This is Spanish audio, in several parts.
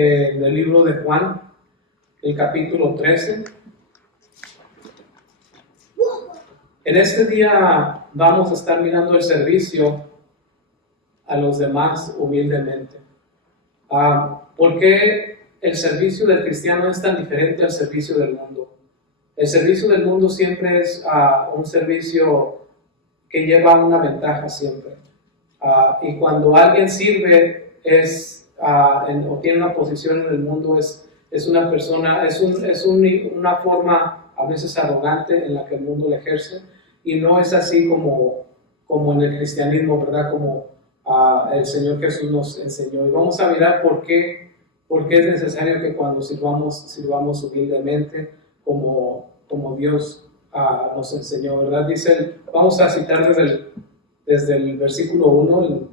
en el libro de Juan, el capítulo 13. En este día vamos a estar mirando el servicio a los demás humildemente. ¿Por qué el servicio del cristiano es tan diferente al servicio del mundo? El servicio del mundo siempre es un servicio que lleva una ventaja siempre. Y cuando alguien sirve o tiene una posición en el mundo, es una persona, una forma a veces arrogante en la que el mundo le ejerce, y no es así como en el cristianismo, ¿verdad? Como el Señor Jesús nos enseñó. Y vamos a mirar por qué es necesario que cuando sirvamos humildemente como Dios nos enseñó, ¿verdad? Vamos a citar desde el versículo 1, el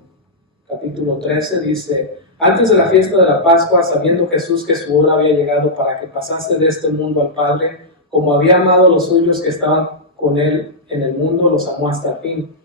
capítulo 13, dice: antes de la fiesta de la Pascua, sabiendo Jesús que su hora había llegado para que pasase de este mundo al Padre, como había amado a los suyos que estaban con él en el mundo, los amó hasta el fin.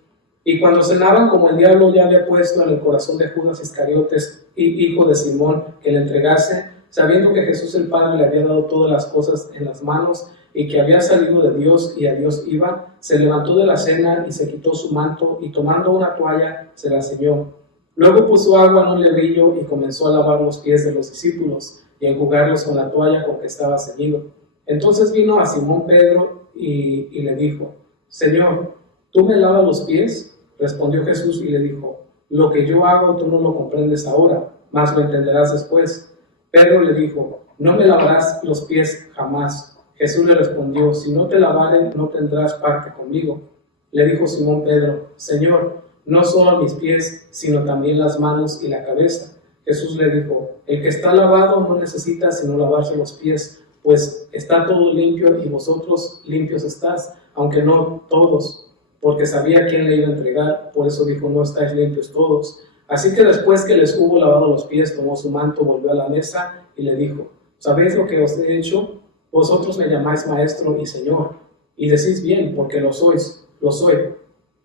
Y cuando cenaban, como el diablo ya había puesto en el corazón de Judas Iscariotes, hijo de Simón, que le entregase, sabiendo que Jesús el Padre le había dado todas las cosas en las manos, y que había salido de Dios y a Dios iba, se levantó de la cena y se quitó su manto, y tomando una toalla se la ciñó. Luego puso agua en un lebrillo y comenzó a lavar los pies de los discípulos y a enjugarlos con la toalla con que estaba ceñido. Entonces vino a Simón Pedro y le dijo: Señor, ¿tú me lavas los pies? Respondió Jesús y le dijo: lo que yo hago tú no lo comprendes ahora, mas lo entenderás después. Pedro le dijo: no me lavarás los pies jamás. Jesús le respondió: si no te lavaren, no tendrás parte conmigo. Le dijo Simón Pedro: Señor, no solo mis pies, sino también las manos y la cabeza. Jesús le dijo: el que está lavado no necesita sino lavarse los pies, pues está todo limpio, y vosotros limpios estáis, aunque no todos, porque sabía quién le iba a entregar. Por eso dijo: no estáis limpios todos. Así que después que les hubo lavado los pies, tomó su manto, volvió a la mesa y le dijo: ¿sabéis lo que os he hecho? Vosotros me llamáis maestro y señor, y decís bien, porque lo soy.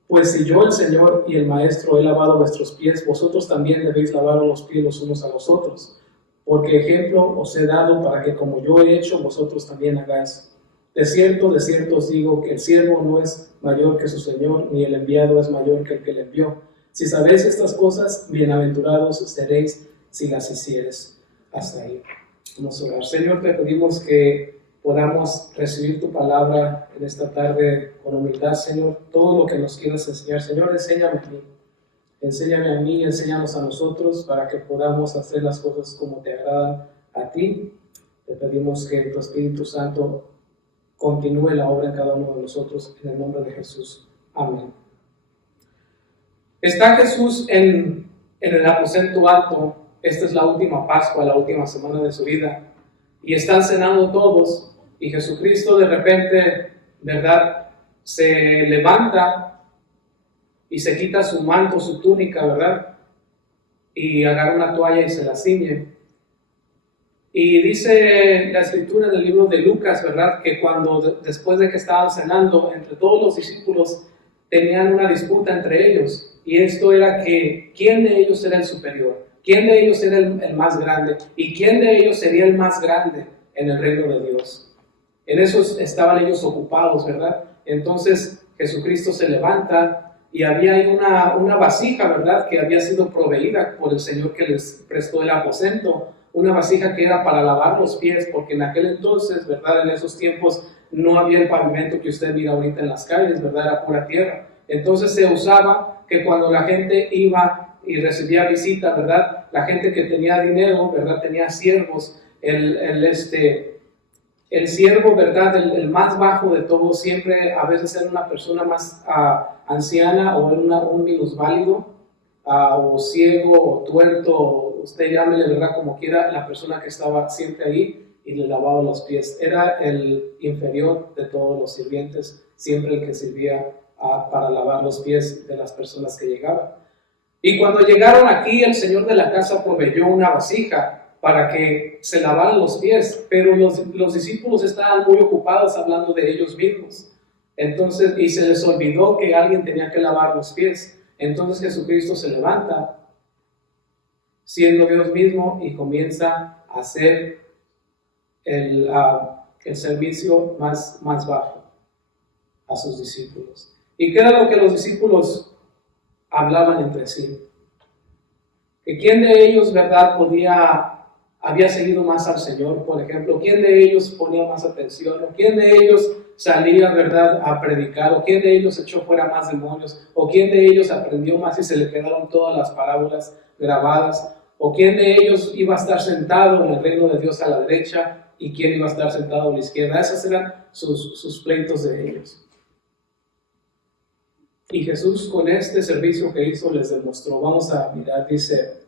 Pues si yo, el Señor y el Maestro, he lavado vuestros pies, vosotros también debéis lavar los pies los unos a los otros, porque ejemplo os he dado para que como yo he hecho, vosotros también hagáis. De cierto os digo que el siervo no es mayor que su Señor, ni el enviado es mayor que el que le envió. Si sabéis estas cosas, bienaventurados seréis si las hicieres. Hasta ahí. Vamos a orar. Señor, te pedimos que podamos recibir tu palabra en esta tarde con humildad, Señor. Todo lo que nos quieras enseñar, Señor, enséñame a mí. Enséñame a mí, enséñanos a nosotros para que podamos hacer las cosas como te agradan a ti. Te pedimos que tu Espíritu Santo continúe la obra en cada uno de nosotros, en el nombre de Jesús. Amén. Está Jesús en el aposento alto. Esta es la última Pascua, la última semana de su vida. Y están cenando todos. Y Jesucristo de repente, ¿verdad?, se levanta y se quita su manto, su túnica, ¿verdad?, y agarra una toalla y se la ciñe. Y dice la escritura del libro de Lucas, ¿verdad?, que después de que estaban cenando, entre todos los discípulos tenían una disputa entre ellos. Y esto era que quién de ellos era el superior, quién de ellos era el más grande, y quién de ellos sería el más grande en el reino de Dios. En eso estaban ellos ocupados, ¿verdad? Entonces Jesucristo se levanta y había ahí una vasija, ¿verdad?, que había sido proveída por el Señor que les prestó el aposento. Una vasija que era para lavar los pies, porque en aquel entonces, ¿verdad?, en esos tiempos no había el pavimento que usted mira ahorita en las calles, ¿verdad?, era pura tierra. Entonces se usaba que cuando la gente iba y recibía visita, ¿verdad?, la gente que tenía dinero, ¿verdad?, tenía siervos, el siervo, ¿verdad?, el más bajo de todos, siempre a veces era una persona más anciana, o era un minusválido, o ciego, o tuerto, o usted llámele, ¿verdad?, como quiera, la persona que estaba siempre ahí y le lavaba los pies. Era el inferior de todos los sirvientes, siempre el que servía para lavar los pies de las personas que llegaban. Y cuando llegaron aquí, el Señor de la casa proveyó una vasija para que se lavaran los pies, pero los discípulos estaban muy ocupados hablando de ellos mismos. Entonces, y se les olvidó que alguien tenía que lavar los pies. Entonces Jesucristo se levanta, siendo Dios mismo, y comienza hacer el servicio más bajo a sus discípulos. ¿Y qué era lo que los discípulos hablaban entre sí? Que quién de ellos, ¿verdad?, había seguido más al Señor, por ejemplo, quién de ellos ponía más atención, o quién de ellos salía, ¿verdad?, a predicar, o quién de ellos echó fuera más demonios, o quién de ellos aprendió más y se le quedaron todas las parábolas grabadas, o quién de ellos iba a estar sentado en el reino de Dios a la derecha y quién iba a estar sentado a la izquierda. Esos eran sus pleitos de ellos. Y Jesús, con este servicio que hizo, les demostró. Vamos a mirar, dice: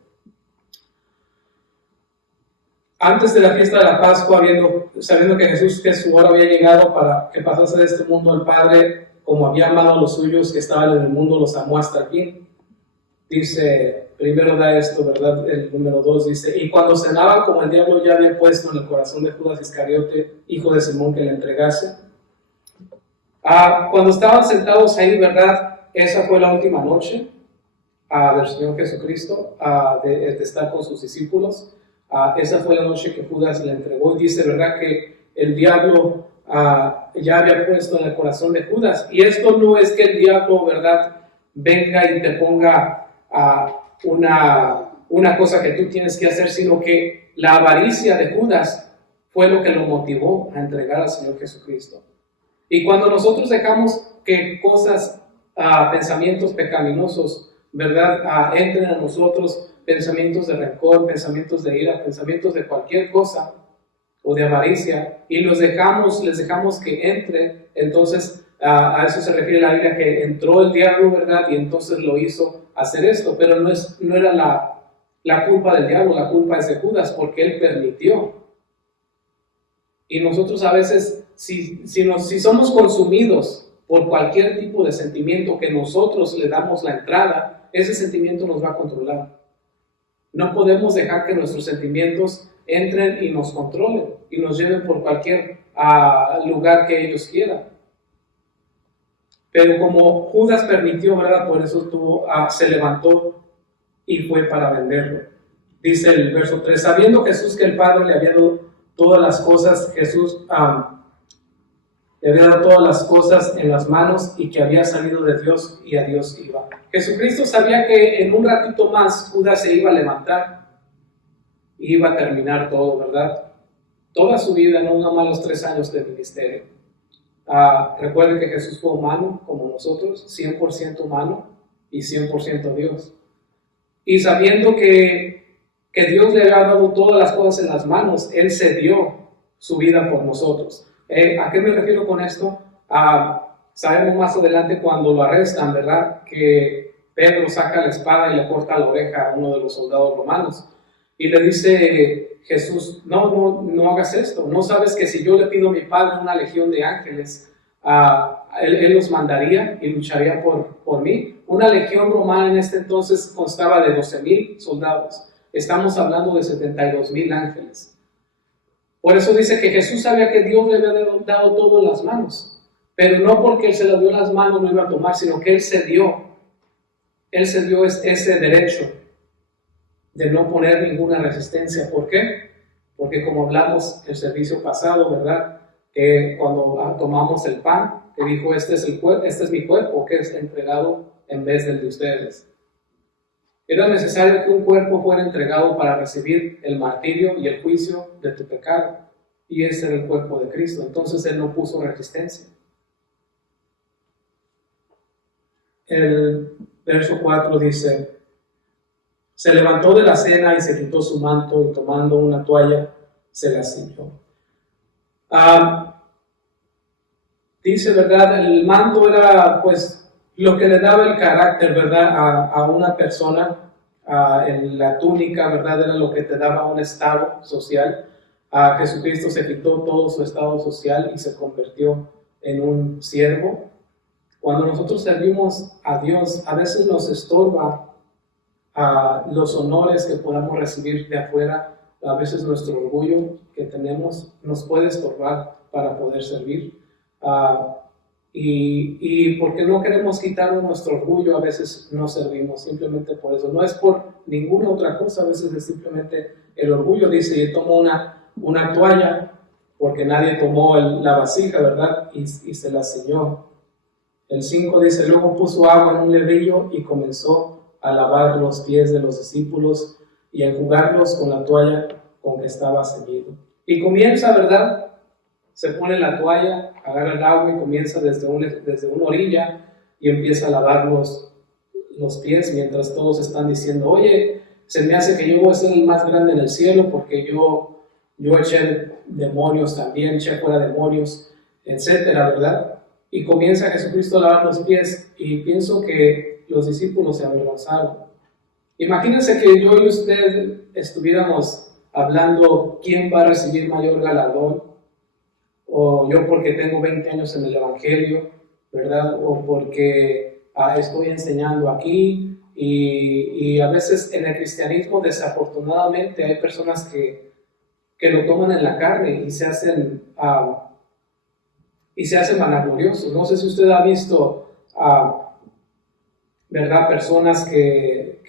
antes de la fiesta de la Pascua, sabiendo que su hora había llegado para que pasase de este mundo al Padre, como había amado a los suyos que estaban en el mundo, los amó hasta el fin. Dice, primero da esto, ¿verdad? El número 2 dice: y cuando cenaba, como el diablo ya había puesto en el corazón de Judas Iscariote, hijo de Simón, que le entregase. Cuando estaban sentados ahí, ¿verdad? Esa fue la última noche del Señor Jesucristo, de estar con sus discípulos. Esa fue la noche que Judas le entregó. Y dice, ¿verdad?, que el diablo ya había puesto en el corazón de Judas. Y esto no es que el diablo, ¿verdad?, venga y te ponga una cosa que tú tienes que hacer, sino que la avaricia de Judas fue lo que lo motivó a entregar al Señor Jesucristo. Y cuando nosotros dejamos que cosas, pensamientos pecaminosos, ¿verdad?, entren a nosotros, pensamientos de rencor, pensamientos de ira, pensamientos de cualquier cosa o de avaricia, y les dejamos que entre, entonces a eso se refiere la Biblia, que entró el diablo, ¿verdad?, y entonces lo hizo hacer esto, pero no era la culpa del diablo, la culpa es de Judas, porque él permitió. Y nosotros a veces, si somos consumidos por cualquier tipo de sentimiento que nosotros le damos la entrada, ese sentimiento nos va a controlar. No podemos dejar que nuestros sentimientos entren y nos controlen y nos lleven por cualquier lugar que ellos quieran. Pero como Judas permitió, ¿verdad?, por eso se levantó y fue para venderlo. Dice el verso 3, sabiendo Jesús que el Padre le había dado todas las cosas, le había dado todas las cosas en las manos y que había salido de Dios y a Dios iba. Jesucristo sabía que en un ratito más Judas se iba a levantar y iba a terminar todo, ¿verdad? Toda su vida, no nada más los 3 años de ministerio. Recuerden que Jesús fue humano como nosotros, 100% humano y 100% Dios. Y sabiendo que Dios le había dado todas las cosas en las manos, Él se dio su vida por nosotros. ¿A qué me refiero con esto? Sabemos más adelante cuando lo arrestan, ¿verdad?, que Pedro saca la espada y le corta la oreja a uno de los soldados romanos. Y le dice Jesús, no hagas esto. ¿No sabes que si yo le pido a mi Padre una legión de ángeles, él los mandaría y lucharía por mí? Una legión romana en este entonces constaba de 12,000 soldados. Estamos hablando de 72,000 ángeles. Por eso dice que Jesús sabía que Dios le había dado todo en las manos, pero no porque Él se lo dio en las manos lo iba a tomar, sino que Él se dio ese derecho de no poner ninguna resistencia. ¿Por qué? Porque como hablamos el servicio pasado, ¿verdad?, que cuando tomamos el pan, que dijo, este es mi cuerpo que es entregado en vez del de ustedes. Era necesario que un cuerpo fuera entregado para recibir el martirio y el juicio de tu pecado. Y ese era el cuerpo de Cristo. Entonces Él no puso resistencia. El verso 4 dice, se levantó de la cena y se quitó su manto y tomando una toalla se la ciñó. Dice, ¿verdad? El manto era pues lo que le daba el carácter, ¿verdad?, a una persona. En la túnica, ¿verdad?, era lo que te daba un estado social. Jesucristo se quitó todo su estado social y se convirtió en un siervo. Cuando nosotros servimos a Dios, a veces nos estorba los honores que podamos recibir de afuera. A veces nuestro orgullo que tenemos nos puede estorbar para poder servir. Y porque no queremos quitarnos nuestro orgullo, a veces no servimos, simplemente por eso. No es por ninguna otra cosa, a veces es simplemente el orgullo. Dice, yo tomo una toalla, porque nadie tomó la vasija, ¿verdad? Y se la ciñó. El 5 dice, luego puso agua en un lebrillo y comenzó a lavar los pies de los discípulos y a enjugarlos con la toalla con que estaba ceñido. Y comienza, ¿verdad? Se pone la toalla, agarra el agua y comienza desde una orilla y empieza a lavar los pies mientras todos están diciendo, oye, se me hace que yo voy a ser el más grande en el cielo porque yo eché demonios también, eché fuera demonios, etcétera, ¿verdad? Y comienza Jesucristo a lavar los pies y pienso que los discípulos se avergonzaron. Imagínense que yo y usted estuviéramos hablando quién va a recibir mayor galardón, o yo porque tengo 20 años en el Evangelio, ¿verdad? O porque estoy enseñando aquí, y a veces en el cristianismo desafortunadamente hay personas que lo toman en la carne y se hacen vanagloriosos. No sé si usted ha visto, ¿verdad? Personas que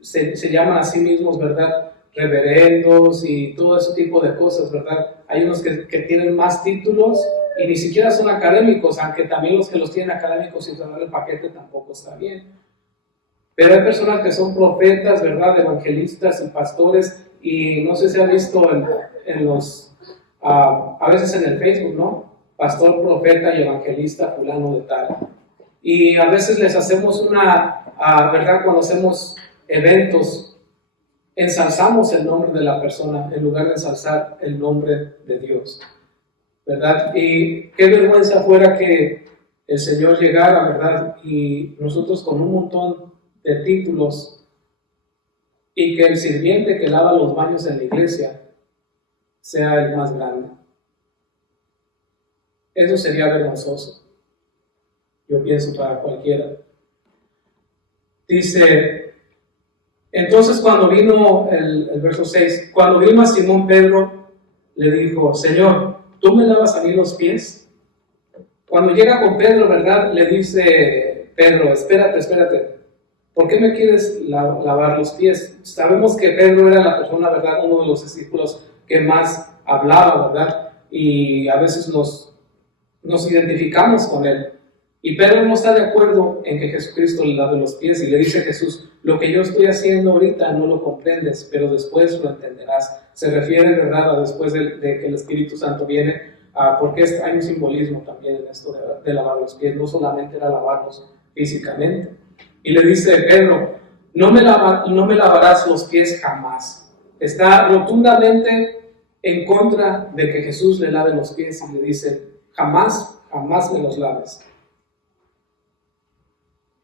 se llaman a sí mismos, ¿verdad? Reverendos y todo ese tipo de cosas, ¿verdad? Hay unos que tienen más títulos y ni siquiera son académicos, aunque también los que los tienen académicos sin dar el paquete tampoco está bien. Pero hay personas que son profetas, ¿verdad? Evangelistas y pastores, y no sé si han visto en los, a veces en el Facebook, ¿no? Pastor, profeta y evangelista fulano de tal. Y a veces les hacemos ¿verdad? Cuando hacemos eventos, ensalzamos el nombre de la persona en lugar de ensalzar el nombre de Dios, ¿verdad? Y qué vergüenza fuera que el Señor llegara, ¿verdad? Y nosotros con un montón de títulos y que el sirviente que lava los baños en la iglesia sea el más grande. Eso sería vergonzoso, yo pienso, para cualquiera. Dice, entonces cuando vino, el verso 6, cuando vino a Simón Pedro, le dijo, Señor, ¿tú me lavas a mí los pies? Cuando llega con Pedro, ¿verdad? Le dice Pedro, espérate, ¿por qué me quieres lavar los pies? Sabemos que Pedro era la persona, ¿verdad? Uno de los discípulos que más hablaba, ¿verdad? Y a veces nos identificamos con él. Y Pedro no está de acuerdo en que Jesucristo le lave los pies y le dice a Jesús, lo que yo estoy haciendo ahorita no lo comprendes, pero después lo entenderás. Se refiere, ¿verdad?, a después de que el Espíritu Santo viene, porque hay un simbolismo también en esto de lavar los pies, no solamente era lavarlos físicamente. Y le dice Pedro, no me lavarás los pies jamás. Está rotundamente en contra de que Jesús le lave los pies y le dice, jamás me los laves.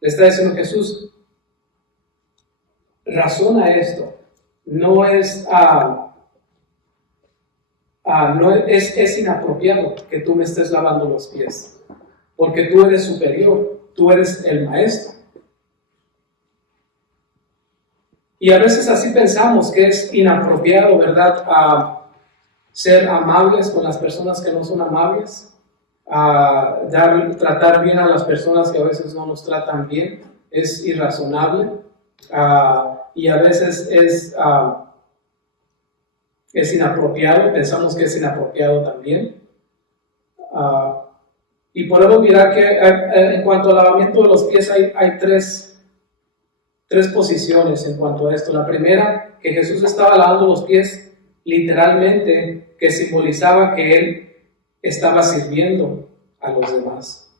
Le está diciendo Jesús, razona esto, no es inapropiado que tú me estés lavando los pies, porque tú eres superior, tú eres el maestro. Y a veces así pensamos que es inapropiado, ¿verdad?, ser amables con las personas que no son amables, tratar bien a las personas que a veces no nos tratan bien, es irrazonable, y a veces es inapropiado, pensamos que es inapropiado también. Y podemos mirar que en cuanto al lavamiento de los pies hay tres posiciones en cuanto a esto. La primera, que Jesús estaba lavando los pies literalmente, que simbolizaba que Él estaba sirviendo a los demás.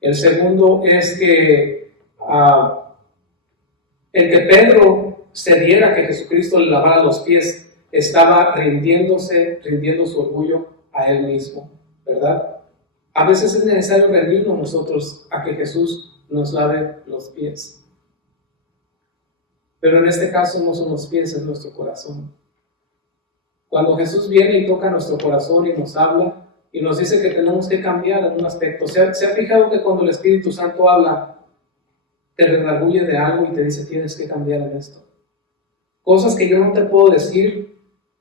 El segundo es que el que Pedro cediera que Jesucristo le lavara los pies, estaba rindiendo su orgullo a él mismo, ¿verdad? A veces es necesario rendirnos nosotros a que Jesús nos lave los pies. Pero en este caso no son los pies, es nuestro corazón. Cuando Jesús viene y toca nuestro corazón y nos habla y nos dice que tenemos que cambiar en un aspecto. ¿Se ha fijado que cuando el Espíritu Santo habla, te redarguye de algo y te dice tienes que cambiar en esto? Cosas que yo no te puedo decir,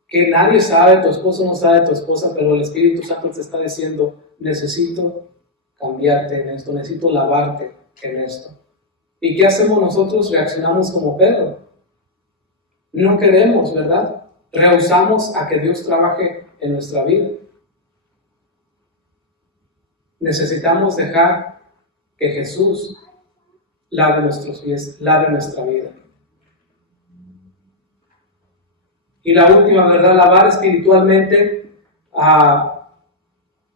que nadie sabe, tu esposo no sabe, tu esposa, pero el Espíritu Santo te está diciendo, necesito cambiarte en esto, necesito lavarte en esto. ¿Y qué hacemos nosotros? Reaccionamos como Pedro. No queremos, ¿verdad? Rehusamos a que Dios trabaje en nuestra vida. Necesitamos dejar que Jesús lave nuestros pies, lave nuestra vida. Y la última, ¿verdad? Lavar espiritualmente.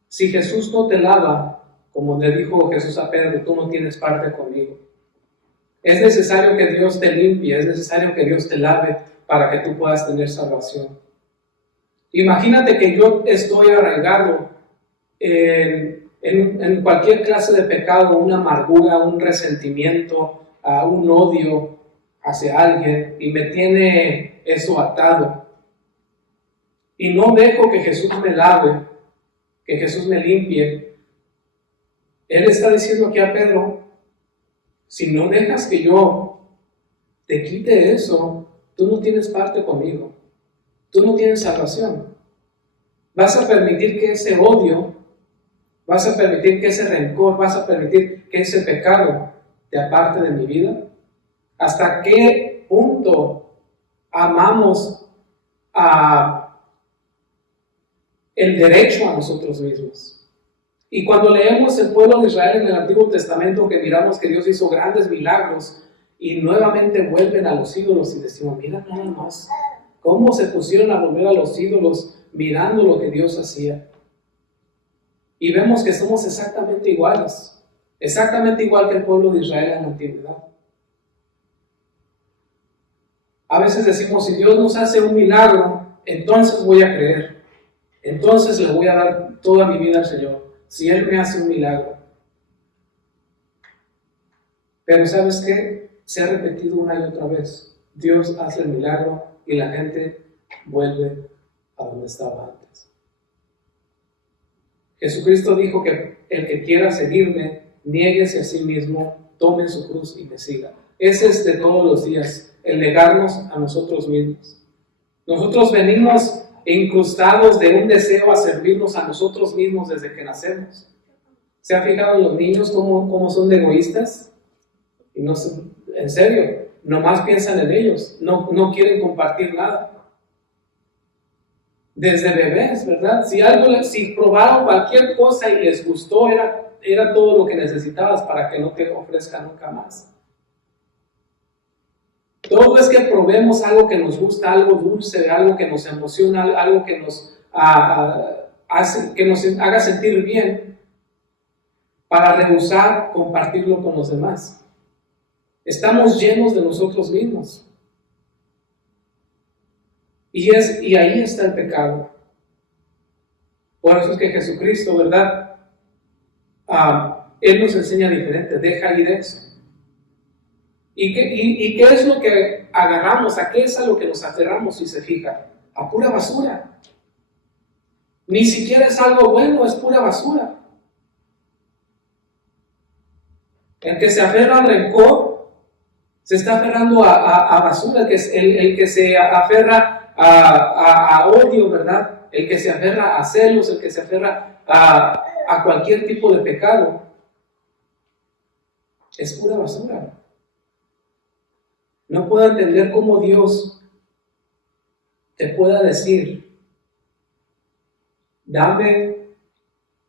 Si Jesús no te lava, como le dijo Jesús a Pedro, tú no tienes parte conmigo. Es necesario que Dios te limpie, es necesario que Dios te lave para que tú puedas tener salvación. Imagínate que yo estoy arraigado en cualquier clase de pecado, una amargura, un resentimiento, un odio hacia alguien, y me tiene eso atado. Y no dejo que Jesús me lave, que Jesús me limpie. Él está diciendo aquí a Pedro, si no dejas que yo te quite eso, tú no tienes parte conmigo. Tú no tienes salvación. Vas a permitir que ese odio, vas a permitir que ese rencor, vas a permitir que ese pecado te aparte de mi vida. ¿Hasta qué punto amamos el derecho a nosotros mismos? Y cuando leemos el pueblo de Israel en el Antiguo Testamento, que miramos que Dios hizo grandes milagros y nuevamente vuelven a los ídolos y decimos, mira nada más, cómo se pusieron a volver a los ídolos mirando lo que Dios hacía. Y vemos que somos exactamente iguales, exactamente igual que el pueblo de Israel en la antigüedad. A veces decimos, si Dios nos hace un milagro, entonces voy a creer, entonces le voy a dar toda mi vida al Señor, si Él me hace un milagro. Pero ¿sabes qué? Se ha repetido una y otra vez. Dios hace el milagro y la gente vuelve a donde estaba antes. Jesucristo dijo que el que quiera seguirme, niéguese a sí mismo, tome su cruz y me siga. Ese es de todos los días, el negarnos a nosotros mismos. Nosotros venimos incrustados de un deseo a servirnos a nosotros mismos desde que nacemos. ¿Se ha fijado en los niños cómo son de egoístas? Y no, en serio, nomás piensan en ellos, no quieren compartir nada. Desde bebés, ¿verdad? Si probaron cualquier cosa y les gustó, era todo lo que necesitabas para que no te ofrezca nunca más. Todo es que probemos algo que nos gusta, algo dulce, algo que nos emociona, algo que nos haga sentir bien, para rehusar compartirlo con los demás. Estamos llenos de nosotros mismos. Y ahí está el pecado. Por eso es que Jesucristo, ¿verdad? Él nos enseña diferente, deja ir eso. ¿Y qué es lo que agarramos? ¿A qué es a lo que nos aferramos, si se fija? A pura basura. Ni siquiera es algo bueno, es pura basura. El que se aferra al rencor, se está aferrando a basura. El que se aferra a odio, ¿verdad? El que se aferra a celos, el que se aferra a cualquier tipo de pecado, es pura basura. No puedo entender cómo Dios te pueda decir, dame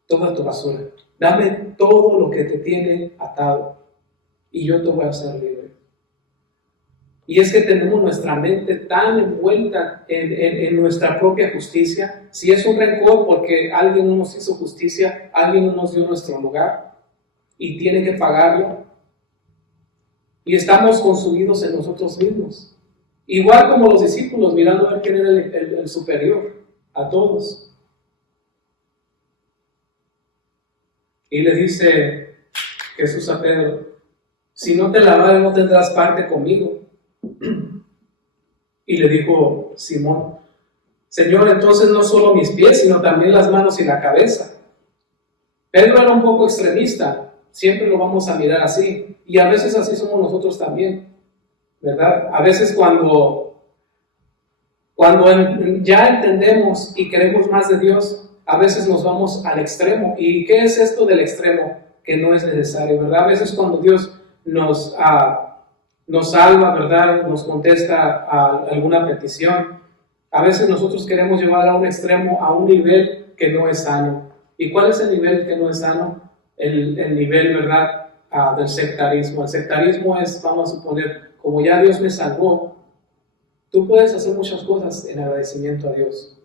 toda tu basura, dame todo lo que te tiene atado y yo te voy a hacer libre. Y es que tenemos nuestra mente tan envuelta en nuestra propia justicia. Si es un rencor porque alguien no nos hizo justicia, alguien no nos dio nuestro lugar y tiene que pagarlo. Y estamos consumidos en nosotros mismos. Igual como los discípulos, mirando a ver quién era el superior a todos. Y le dice Jesús a Pedro, si no te lavare no tendrás parte conmigo. Y le dijo Simón, Señor, entonces no solo mis pies, sino también las manos y la cabeza. Pedro era un poco extremista, siempre lo vamos a mirar así, y a veces así somos nosotros también, ¿verdad? A veces cuando ya entendemos y queremos más de Dios, a veces nos vamos al extremo. ¿Y qué es esto del extremo? que no es necesario, ¿verdad? A veces cuando Dios nos salva, ¿verdad? Nos contesta a alguna petición. A veces nosotros queremos llevar a un extremo, a un nivel que no es sano. ¿Y cuál es el nivel que no es sano? El nivel, ¿verdad? Del sectarismo. El sectarismo es, vamos a suponer, como ya Dios me salvó, tú puedes hacer muchas cosas en agradecimiento a Dios.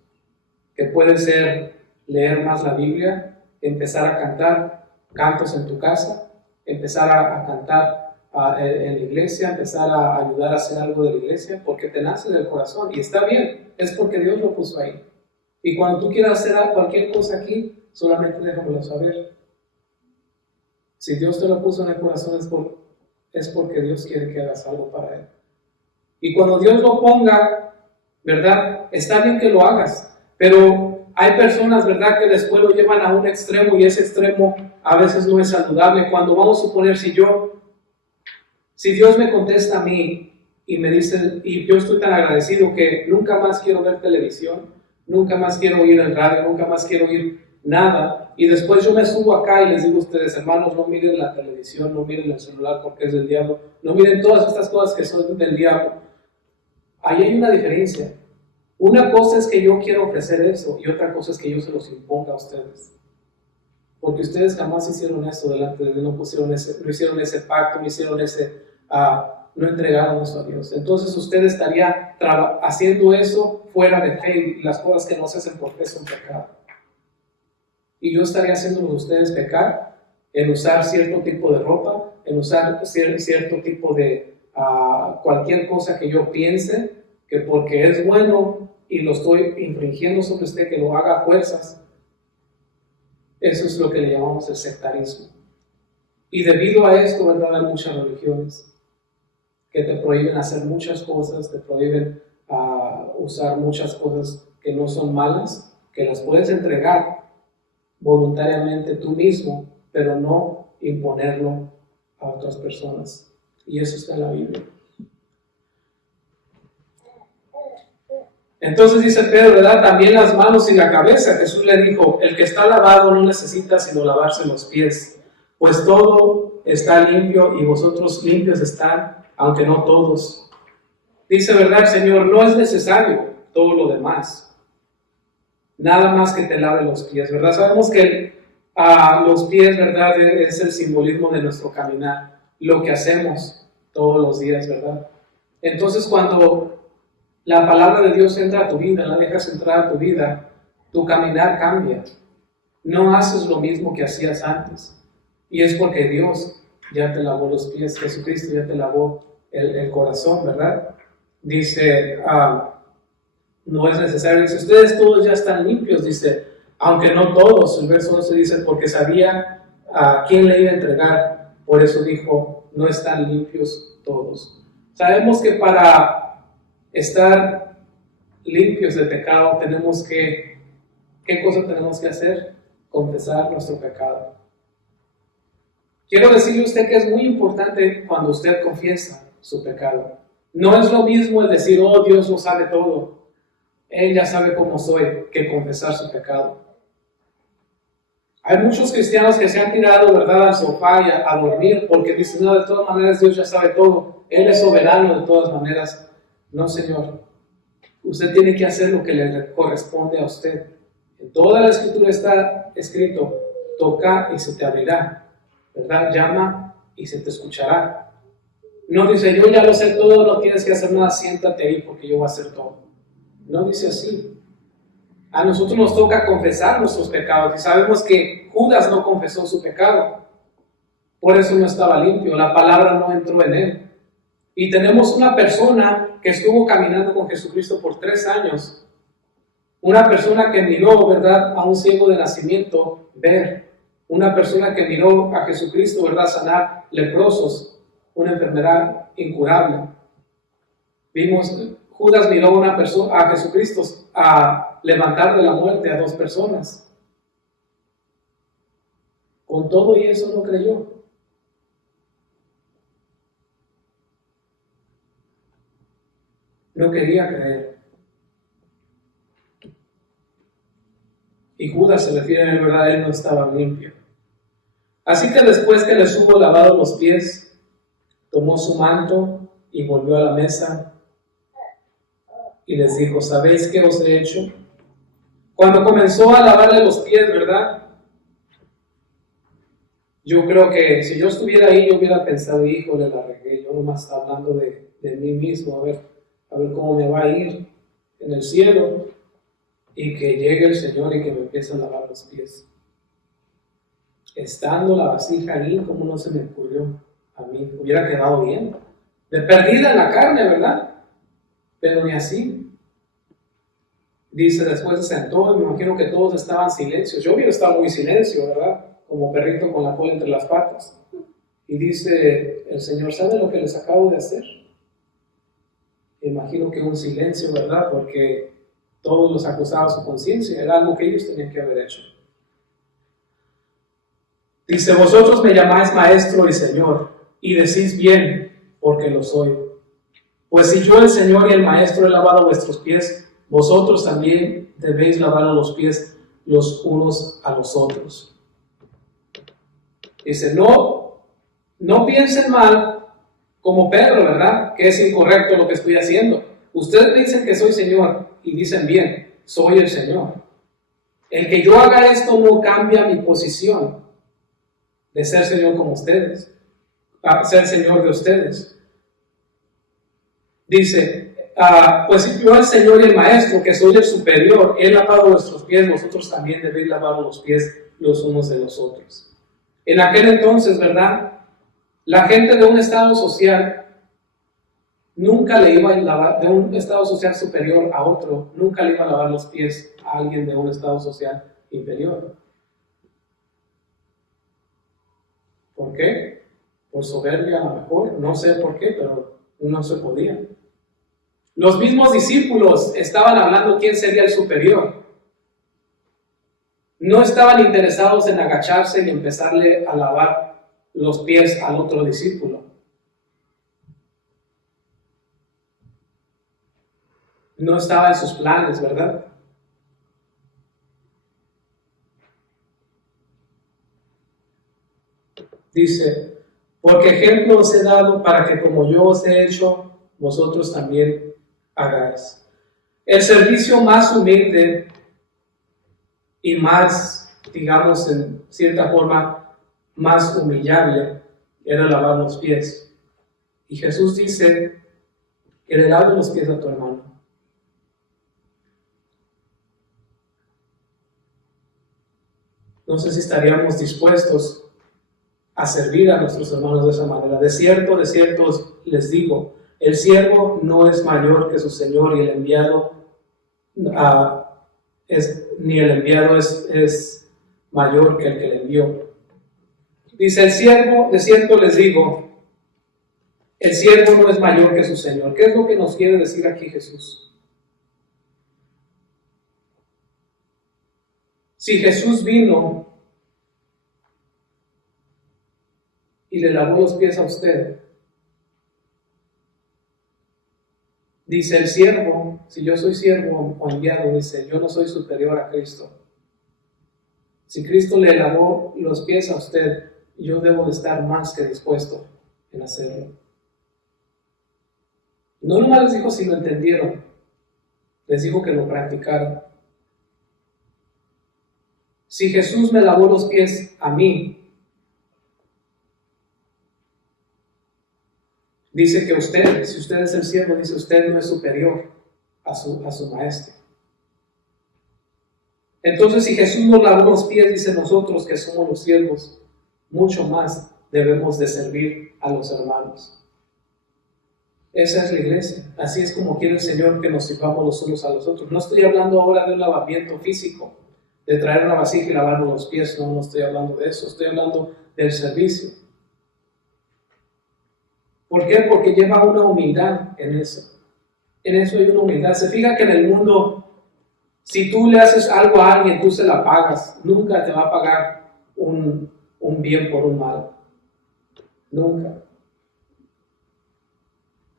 Que puede ser leer más la Biblia, empezar a cantar cantos en tu casa, empezar a cantar en la iglesia, empezar a ayudar a hacer algo de la iglesia, porque te nace del corazón y está bien, es porque Dios lo puso ahí. Y cuando tú quieras hacer cualquier cosa aquí, solamente déjamelo saber. Si Dios te lo puso en el corazón es porque Dios quiere que hagas algo para Él. Y cuando Dios lo ponga, ¿verdad? Está bien que lo hagas, pero hay personas, ¿verdad?, que después lo llevan a un extremo y ese extremo a veces no es saludable. Cuando vamos a suponer, si Dios me contesta a mí y me dice, y yo estoy tan agradecido que nunca más quiero ver televisión, nunca más quiero oír el radio, nunca más quiero oír nada, y después yo me subo acá y les digo a ustedes, hermanos, no miren la televisión, no miren el celular porque es del diablo, no miren todas estas cosas que son del diablo. Ahí hay una diferencia. Una cosa es que yo quiero ofrecer eso y otra cosa es que yo se los imponga a ustedes. Porque ustedes jamás hicieron eso delante de Dios, no hicieron ese pacto, no entregaron eso a Dios. Entonces usted estaría haciendo eso fuera de fe y las cosas que no se hacen por fe son pecado. Y yo estaría haciéndolos a ustedes pecar en usar cierto tipo de ropa, en usar cierto tipo de cualquier cosa que yo piense que porque es bueno y lo estoy infringiendo sobre usted, que lo haga a fuerzas. Eso es lo que le llamamos el sectarismo. Y debido a esto, ¿verdad?, hay muchas religiones que te prohíben hacer muchas cosas, te prohíben usar muchas cosas que no son malas, que las puedes entregar voluntariamente tú mismo, pero no imponerlo a otras personas. Y eso está en la Biblia. Entonces dice Pedro, ¿verdad? También las manos y la cabeza. Jesús le dijo, el que está lavado no necesita sino lavarse los pies, pues todo está limpio y vosotros limpios están, aunque no todos. Dice, ¿verdad, Señor? No es necesario todo lo demás. Nada más que te lave los pies, ¿verdad? Sabemos que los pies, ¿verdad?, es el simbolismo de nuestro caminar, lo que hacemos todos los días, ¿verdad? Entonces cuando la palabra de Dios entra a tu vida, la dejas entrar a tu vida, tu caminar cambia. No haces lo mismo que hacías antes. Y es porque Dios ya te lavó los pies, Jesucristo ya te lavó el corazón, ¿verdad? Dice, no es necesario, dice, ustedes todos ya están limpios, dice, aunque no todos. El verso 11 dice, porque sabía a quién le iba a entregar, por eso dijo, no están limpios todos. Sabemos que para estar limpios de pecado tenemos que, ¿qué cosa tenemos que hacer? Confesar nuestro pecado. Quiero decirle a usted que es muy importante cuando usted confiesa su pecado. No es lo mismo el decir, oh, Dios lo sabe todo, Él ya sabe cómo soy, que confesar su pecado. Hay muchos cristianos que se han tirado, ¿verdad?, al sofá y a dormir porque dicen, no, de todas maneras Dios ya sabe todo, Él es soberano de todas maneras. No, Señor, usted tiene que hacer lo que le corresponde a usted. En toda la Escritura está escrito, toca y se te abrirá, ¿verdad? Llama y se te escuchará. No dice, yo ya lo sé todo, no tienes que hacer nada, siéntate ahí porque yo voy a hacer todo. No dice así. A nosotros nos toca confesar nuestros pecados y sabemos que Judas no confesó su pecado. Por eso no estaba limpio, la palabra no entró en él. Y tenemos una persona que estuvo caminando con Jesucristo por 3 años. Una persona que miró, ¿verdad?, a un ciego de nacimiento ver. Una persona que miró a Jesucristo, ¿verdad?, sanar leprosos, una enfermedad incurable. Judas miró a Jesucristo a levantar de la muerte a 2 personas. Con todo y eso no creyó. No quería creer. Y Judas se refiere, en verdad, él no estaba limpio. Así que después que les hubo lavado los pies, tomó su manto y volvió a la mesa y les dijo: ¿sabéis qué os he hecho? Cuando comenzó a lavarle los pies, ¿verdad? Yo creo que si yo estuviera ahí, yo hubiera pensado: híjole, la regué, yo nomás estaba hablando de mí mismo, a ver cómo me va a ir en el cielo, y que llegue el Señor y que me empiece a lavar los pies. Estando la vasija ahí, ¿cómo no se me ocurrió a mí? Hubiera quedado bien, de perdida en la carne, ¿verdad? Pero ni así. Dice, después se sentó, y me imagino que todos estaban en silencio. Yo hubiera estado muy en silencio, ¿verdad? Como perrito con la cola entre las patas. Y dice el Señor: ¿sabe lo que les acabo de hacer? Imagino que un silencio, ¿verdad? Porque todos los acusaba su conciencia, era algo que ellos tenían que haber hecho. Dice: vosotros me llamáis maestro y Señor, y decís bien, porque lo soy. Pues si yo, el Señor y el maestro, he lavado vuestros pies, vosotros también debéis lavar los pies los unos a los otros. Dice: no piensen mal como Pedro, ¿verdad? Que es incorrecto lo que estoy haciendo. Ustedes dicen que soy Señor y dicen bien, soy el Señor. El que yo haga esto no cambia mi posición de ser Señor como ustedes, a ser Señor de ustedes. Dice: pues si yo, el Señor y el Maestro, que soy el superior, he lavado vuestros pies, vosotros también debéis lavar los pies los unos de los otros. En aquel entonces, ¿verdad? La gente de un estado social nunca le iba a lavar, de un estado social superior a otro, nunca le iba a lavar los pies a alguien de un estado social inferior. ¿Por qué? Por soberbia, a lo mejor, no sé por qué, pero no se podía. Los mismos discípulos estaban hablando quién sería el superior. No estaban interesados en agacharse y empezarle a lavar los pies al otro discípulo. No estaba en sus planes, ¿verdad? Dice: porque ejemplo os he dado para que como yo os he hecho, vosotros también hagáis. El servicio más humilde y más, digamos, en cierta forma, más humillable era lavar los pies. Y Jesús dice que le laves los pies a tu hermano. No sé si estaríamos dispuestos a servir a nuestros hermanos de esa manera. De cierto les digo, el siervo no es mayor que su señor, y el enviado es mayor que el que le envió. Dice el siervo, de cierto les digo, el siervo no es mayor que su señor. ¿Qué es lo que nos quiere decir aquí Jesús? Si Jesús vino y le lavó los pies a usted, dice el siervo, si yo soy siervo o enviado, dice, yo no soy superior a Cristo. Si Cristo le lavó los pies a usted, yo debo de estar más que dispuesto en hacerlo. No nomás les dijo si lo entendieron, les dijo que lo practicaran. Si Jesús me lavó los pies a mí, dice que usted, si usted es el siervo, dice usted no es superior a su maestro. Entonces, si Jesús nos lavó los pies, dice nosotros que somos los siervos, mucho más debemos de servir a los hermanos. Esa es la iglesia. Así es como quiere el Señor que nos sirvamos los unos a los otros. No estoy hablando ahora de un lavamiento físico, de traer una vasija y lavarnos los pies. No estoy hablando de eso. Estoy hablando del servicio. ¿Por qué? Porque lleva una humildad en eso. En eso hay una humildad. Se fija que en el mundo, si tú le haces algo a alguien, tú se la pagas. Nunca te va a pagar un bien por un mal. Nunca.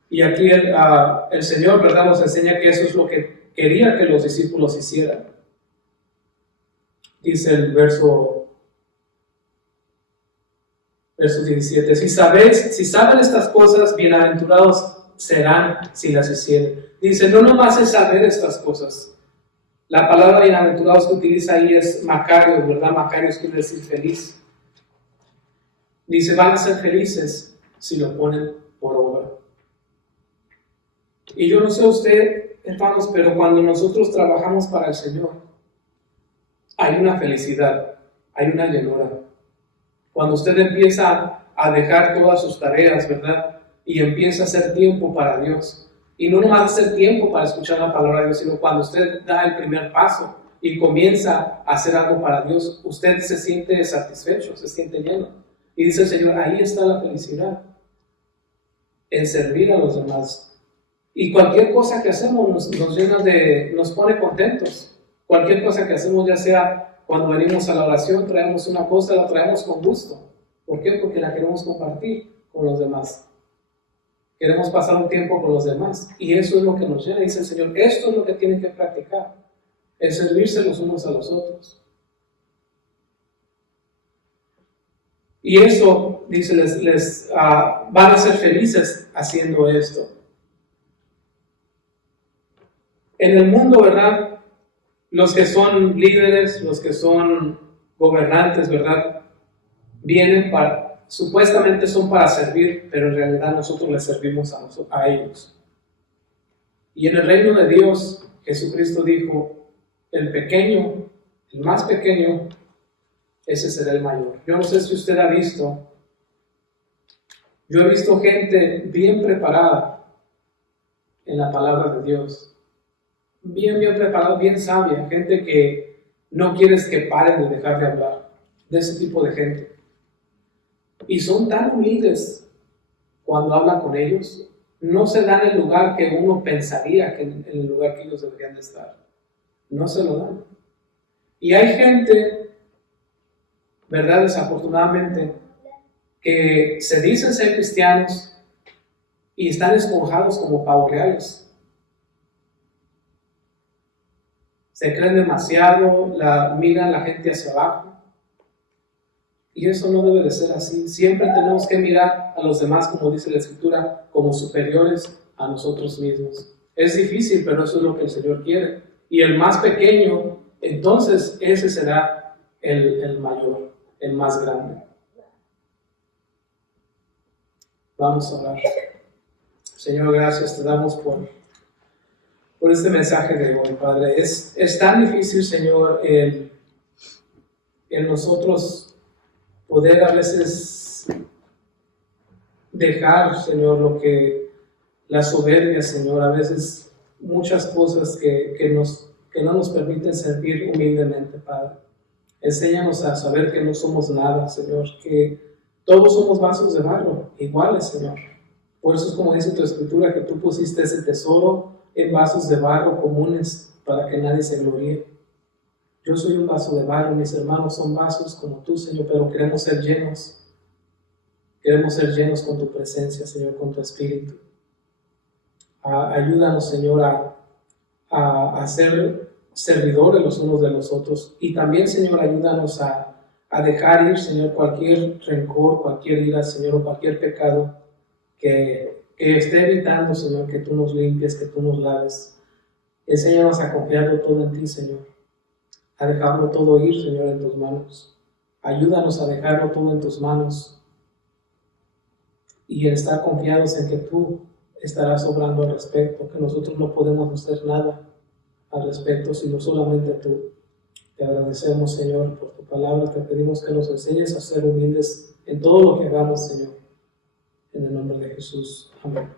Y aquí el Señor, ¿verdad?, nos enseña que eso es lo que quería que los discípulos hicieran. Dice el verso Verso 17. Si saben estas cosas, bienaventurados serán si las hicieren. Dice, no nomás es saber estas cosas. La palabra bienaventurados que utiliza ahí es Macarios, ¿verdad? Macarios quiere decir feliz. Dice, van a ser felices si lo ponen por obra. Y yo no sé usted, hermanos, pero cuando nosotros trabajamos para el Señor, hay una felicidad, hay una llenura. Cuando usted empieza a dejar todas sus tareas, ¿verdad? Y empieza a hacer tiempo para Dios. Y no nomás hacer tiempo para escuchar la palabra de Dios, sino cuando usted da el primer paso y comienza a hacer algo para Dios, usted se siente satisfecho, se siente lleno. Y dice el Señor, ahí está la felicidad, en servir a los demás. Y cualquier cosa que hacemos nos pone contentos. Cualquier cosa que hacemos, ya sea cuando venimos a la oración, traemos una cosa, la traemos con gusto. ¿Por qué? Porque la queremos compartir con los demás. Queremos pasar un tiempo con los demás. Y eso es lo que nos llena. Dice el Señor, esto es lo que tienen que practicar. El servirse los unos a los otros. Y eso, dice, van a ser felices haciendo esto. En el mundo, ¿verdad? Los que son líderes, los que son gobernantes, ¿verdad? Vienen supuestamente son para servir, pero en realidad nosotros les servimos a ellos. Y en el reino de Dios, Jesucristo dijo, el pequeño, el más pequeño, ese será el mayor. Yo no sé si usted ha visto, yo he visto gente bien preparada en la palabra de Dios. Bien preparada, bien sabia, gente que no quieres que paren de dejar de hablar, de ese tipo de gente. Y son tan humildes cuando hablan con ellos, no se dan el lugar que uno pensaría que en el lugar que ellos deberían de estar. No se lo dan. Y hay gente, ¿verdad? Desafortunadamente, que se dicen ser cristianos y están esponjados como pavos reales. Se creen demasiado, miran la gente hacia abajo. Y eso no debe de ser así. Siempre tenemos que mirar a los demás, como dice la Escritura, como superiores a nosotros mismos. Es difícil, pero eso es lo que el Señor quiere. Y el más pequeño, entonces ese será el mayor, el más grande. Vamos a orar. Señor, gracias te damos por este mensaje de hoy, Padre. Es tan difícil, Señor, el nosotros poder a veces dejar, Señor, la soberbia, Señor, a veces muchas cosas que no nos permiten servir humildemente, Padre. Enséñanos a saber que no somos nada, Señor, que todos somos vasos de barro, iguales, Señor. Por eso es como dice tu Escritura, que tú pusiste ese tesoro en vasos de barro comunes para que nadie se gloríe. Yo soy un vaso de barro, mis hermanos son vasos como tú, Señor, pero queremos ser llenos. Queremos ser llenos con tu presencia, Señor, con tu Espíritu. Ayúdanos, Señor, a ser servidores los unos de los otros. Y también, Señor, ayúdanos a dejar ir, Señor, cualquier rencor, cualquier ira, Señor, o cualquier pecado que esté evitando, Señor, que tú nos limpies, que tú nos laves. Enséñanos a confiarlo todo en ti, Señor. A dejarlo todo ir, Señor, en tus manos. Ayúdanos a dejarlo todo en tus manos y a estar confiados en que tú estarás obrando al respecto, que nosotros no podemos hacer nada al respecto, sino solamente tú. Te agradecemos, Señor, por tu palabra. Te pedimos que nos enseñes a ser humildes en todo lo que hagamos, Señor. En el nombre de Jesús. Amén.